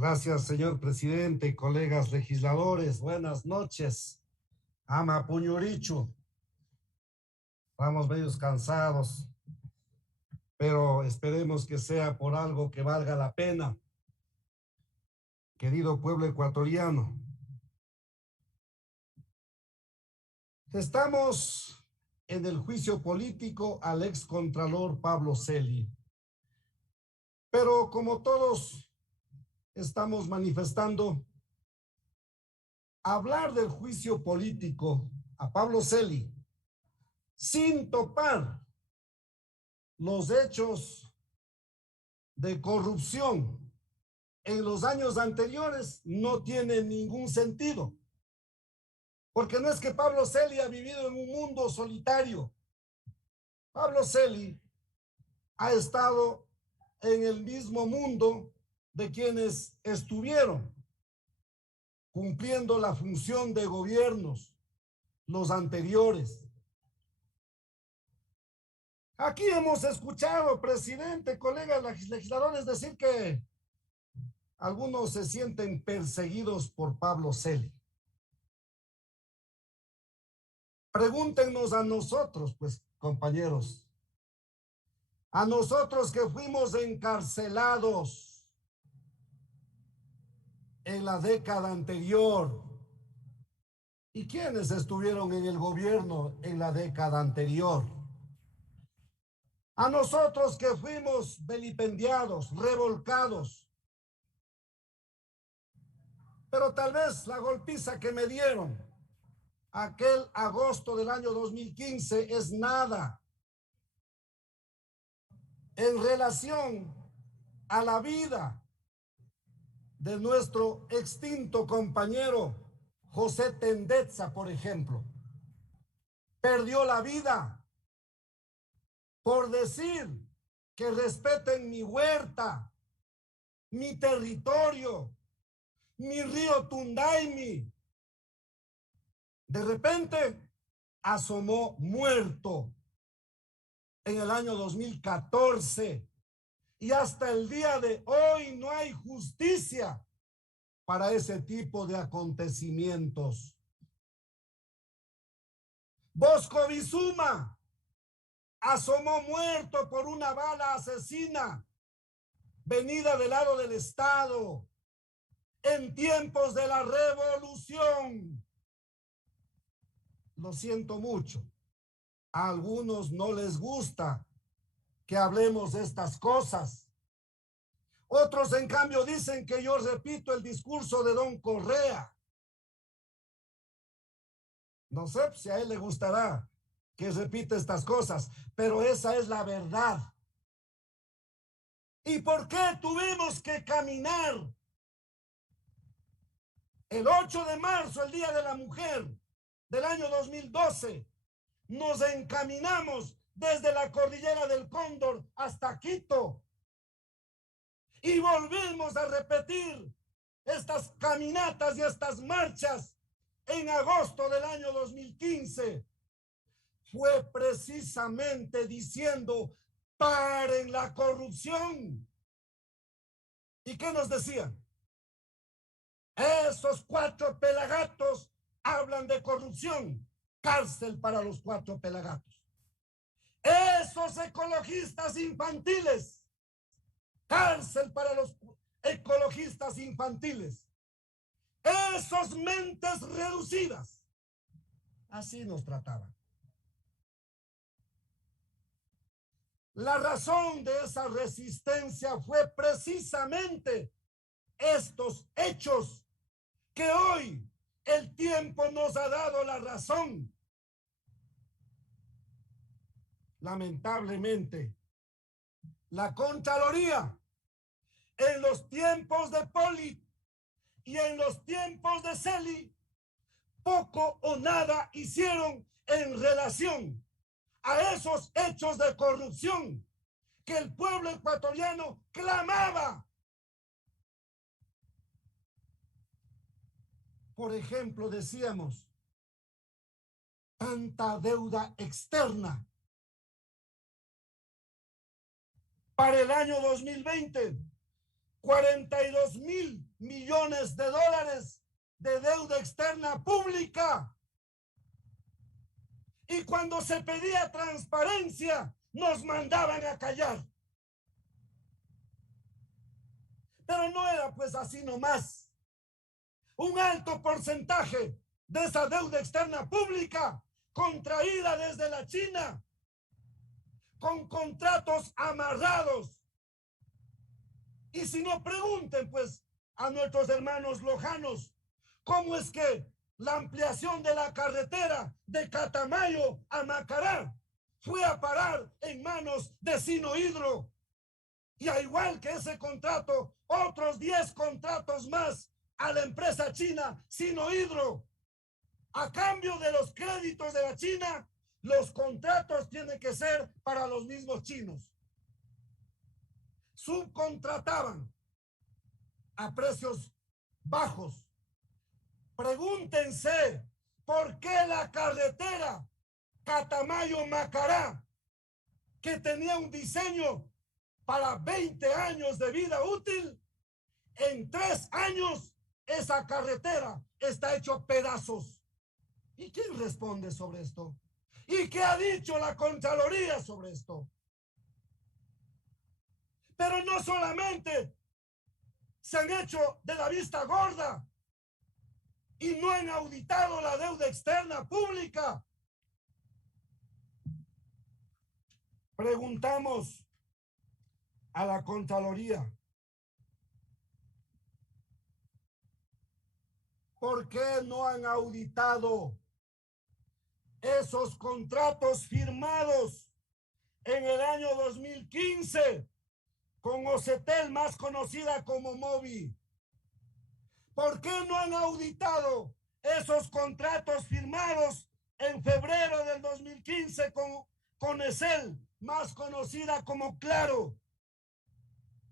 Gracias, señor presidente, colegas legisladores. Buenas noches. Ama Puñurichu. Estamos medios cansados, pero esperemos que sea por algo que valga la pena. Querido pueblo ecuatoriano, estamos en el juicio político al excontralor Pablo Celi. Pero como todos estamos manifestando, hablar del juicio político a Pablo Celi sin topar los hechos de corrupción en los años anteriores no tiene ningún sentido. Porque no es que Pablo Celi ha vivido en un mundo solitario. Pablo Celi ha estado en el mismo mundo de quienes estuvieron cumpliendo la función de gobiernos, los anteriores. Aquí hemos escuchado, presidente, colegas legisladores, decir que algunos se sienten perseguidos por Pablo Celi. Pregúntenos a nosotros, pues, compañeros, a nosotros que fuimos encarcelados en la década anterior. ¿Y quiénes estuvieron en el gobierno en la década anterior? A nosotros que fuimos vilipendiados, revolcados. Pero tal vez la golpiza que me dieron aquel agosto del año 2015 es nada en relación a la vida de nuestro extinto compañero José Tendetza, por ejemplo. Perdió la vida por decir que respeten mi huerta, mi territorio, mi río Tundaimi. De repente asomó muerto en el año 2014 y hasta el día de hoy no hay justicia para ese tipo de acontecimientos. Bosco Bizuma asomó muerto por una bala asesina venida del lado del Estado en tiempos de la revolución. Lo siento mucho. A algunos no les gusta que hablemos de estas cosas. Otros, en cambio, dicen que yo repito el discurso de don Correa. No sé si a él le gustará que repita estas cosas, pero esa es la verdad. ¿Y por qué tuvimos que caminar el 8 de marzo, el Día de la Mujer del año 2012? Nos encaminamos desde la cordillera del Cóndor hasta Quito y volvimos a repetir estas caminatas y estas marchas en agosto del año 2015. Fue precisamente diciendo: paren la corrupción. ¿Y qué nos decían? Esos 4 pelagatos hablan de corrupción. Cárcel para los 4 pelagatos. Esos ecologistas infantiles. Cárcel para los ecologistas infantiles. Esos mentes reducidas. Así nos trataban. La razón de esa resistencia fue precisamente estos hechos que hoy el tiempo nos ha dado la razón. Lamentablemente, la Contraloría en los tiempos de Poli y en los tiempos de Celi poco o nada hicieron en relación a esos hechos de corrupción que el pueblo ecuatoriano clamaba. Por ejemplo, decíamos, tanta deuda externa. Para el año 2020, $42.000 millones de deuda externa pública. Y cuando se pedía transparencia, nos mandaban a callar. Pero no era pues así nomás. Un alto porcentaje de esa deuda externa pública contraída desde la China, con contratos amarrados. Y si no, pregunten pues a nuestros hermanos lojanos, ¿cómo es que la ampliación de la carretera de Catamayo a Macará fue a parar en manos de Sinohidro? Y al igual que ese contrato, otros 10 contratos más a la empresa china Sinohidro. A cambio de los créditos de la China, los contratos tienen que ser para los mismos chinos. Subcontrataban a precios bajos. Pregúntense por qué la carretera Catamayo-Macará, que tenía un diseño para 20 años de vida útil, en 3 años esa carretera está hecho pedazos. ¿Y quién responde sobre esto? ¿Y qué ha dicho la Contraloría sobre esto? Pero no solamente se han hecho de la vista gorda y no han auditado la deuda externa pública. Preguntamos a la Contraloría, ¿por qué no han auditado esos contratos firmados en el año 2015 con Ocetel, más conocida como Movi? ¿Por qué no han auditado esos contratos firmados en febrero del 2015 con Esel, más conocida como Claro,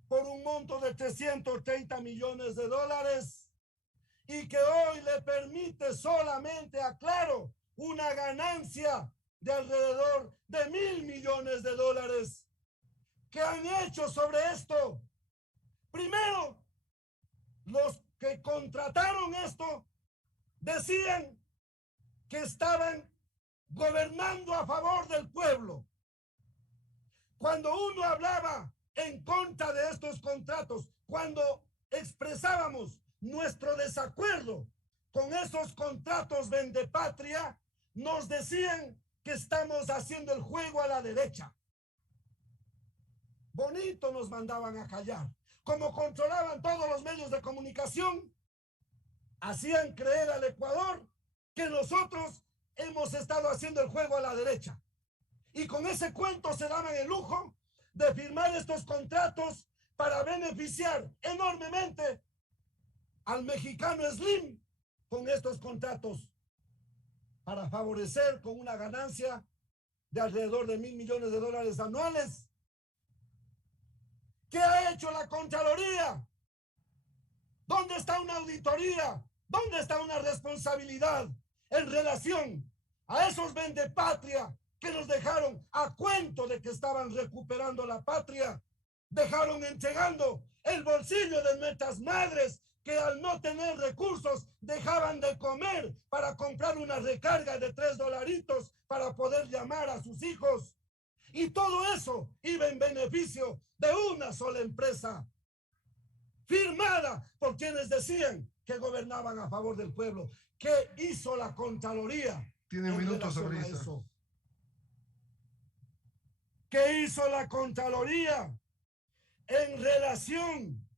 por un monto de $330 millones y que hoy le permite solamente a Claro una ganancia de alrededor de $1.000 millones? ¿Qué han hecho sobre esto? Primero, los que contrataron esto decían que estaban gobernando a favor del pueblo. Cuando uno hablaba en contra de estos contratos, cuando expresábamos nuestro desacuerdo con esos contratos vendepatria, nos decían que estamos haciendo el juego a la derecha. Bonito nos mandaban a callar. Como controlaban todos los medios de comunicación, hacían creer al Ecuador que nosotros hemos estado haciendo el juego a la derecha. Y con ese cuento se daban el lujo de firmar estos contratos para beneficiar enormemente al mexicano Slim con estos contratos, para favorecer con una ganancia de alrededor de $1.000 millones anuales. ¿Qué ha hecho la Contraloría? ¿Dónde está una auditoría? ¿Dónde está una responsabilidad en relación a esos vendepatria que nos dejaron a cuento de que estaban recuperando la patria? Dejaron entregando el bolsillo de nuestras madres que al no tener recursos dejaban de comer para comprar una recarga de $3 para poder llamar a sus hijos. Y todo eso iba en beneficio de una sola empresa, firmada por quienes decían que gobernaban a favor del pueblo. ¿Qué hizo la Contraloría? Tiene minutos a eso? ¿Qué hizo la Contraloría en relación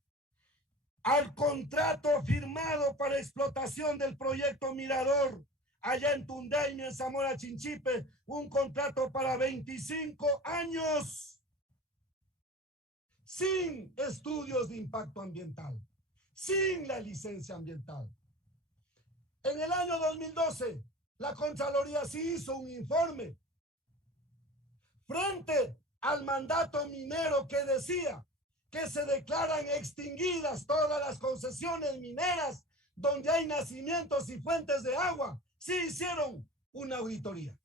al contrato firmado para explotación del proyecto Mirador allá en Tundaime, en Zamora Chinchipe? Un contrato para 25 años sin estudios de impacto ambiental, sin la licencia ambiental. En el año 2012, la Contraloría sí hizo un informe frente al mandato minero que decía que se declaran extinguidas todas las concesiones mineras donde hay nacimientos y fuentes de agua. Sí hicieron una auditoría.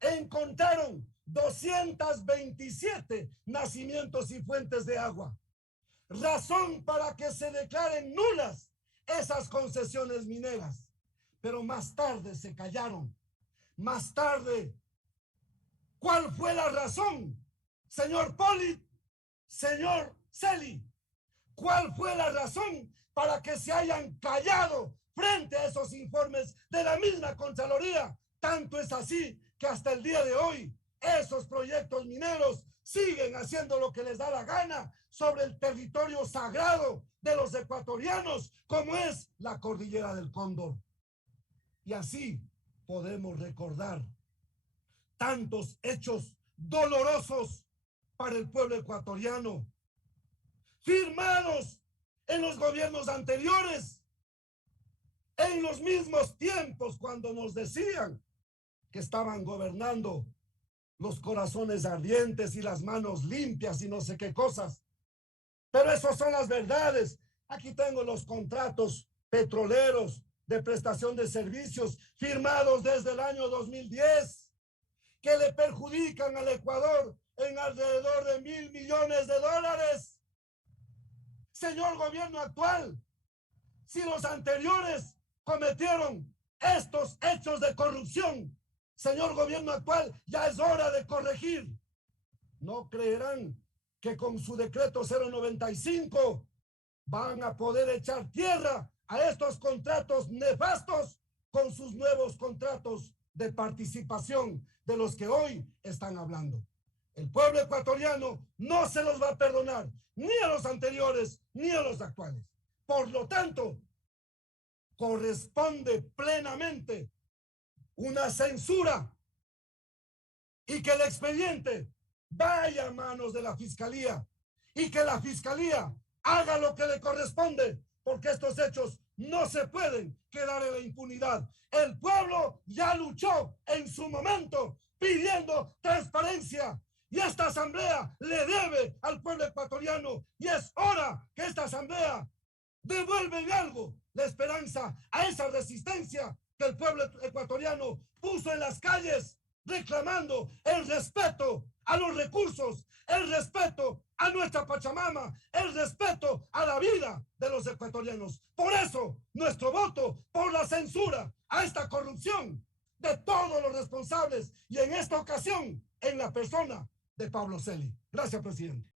Encontraron 227 nacimientos y fuentes de agua. razón para que se declaren nulas esas concesiones mineras. Pero más tarde se callaron. Más tarde, ¿cuál fue la razón, señor Pollitt, señor Celi? ¿Cuál fue la razón para que se hayan callado frente a esos informes de la misma Contraloría? Tanto es así que hasta el día de hoy esos proyectos mineros siguen haciendo lo que les da la gana sobre el territorio sagrado de los ecuatorianos, como es la Cordillera del Cóndor. Y así podemos recordar tantos hechos dolorosos para el pueblo ecuatoriano, firmados en los gobiernos anteriores, en los mismos tiempos cuando nos decían que estaban gobernando los corazones ardientes y las manos limpias y no sé qué cosas. Pero esas son las verdades. Aquí tengo los contratos petroleros de prestación de servicios firmados desde el año 2010 que le perjudican al Ecuador en alrededor de $1.000 millones. Señor gobierno actual, si los anteriores cometieron estos hechos de corrupción, señor gobierno actual, ya es hora de corregir. No creerán que con su decreto 095 van a poder echar tierra a estos contratos nefastos con sus nuevos contratos de participación de los que hoy están hablando. El pueblo ecuatoriano no se los va a perdonar, ni a los anteriores, ni a los actuales. Por lo tanto, corresponde plenamente una censura y que el expediente vaya a manos de la Fiscalía y que la Fiscalía haga lo que le corresponde, porque estos hechos no se pueden quedar en la impunidad. El pueblo ya luchó en su momento pidiendo transparencia y esta asamblea le debe al pueblo ecuatoriano y es hora que esta asamblea devuelva en algo la esperanza a esa resistencia que el pueblo ecuatoriano puso en las calles reclamando el respeto a los recursos, el respeto a nuestra Pachamama, el respeto a la vida de los ecuatorianos. Por eso, nuestro voto por la censura a esta corrupción de todos los responsables y en esta ocasión en la persona de Pablo Celi. Gracias, presidente.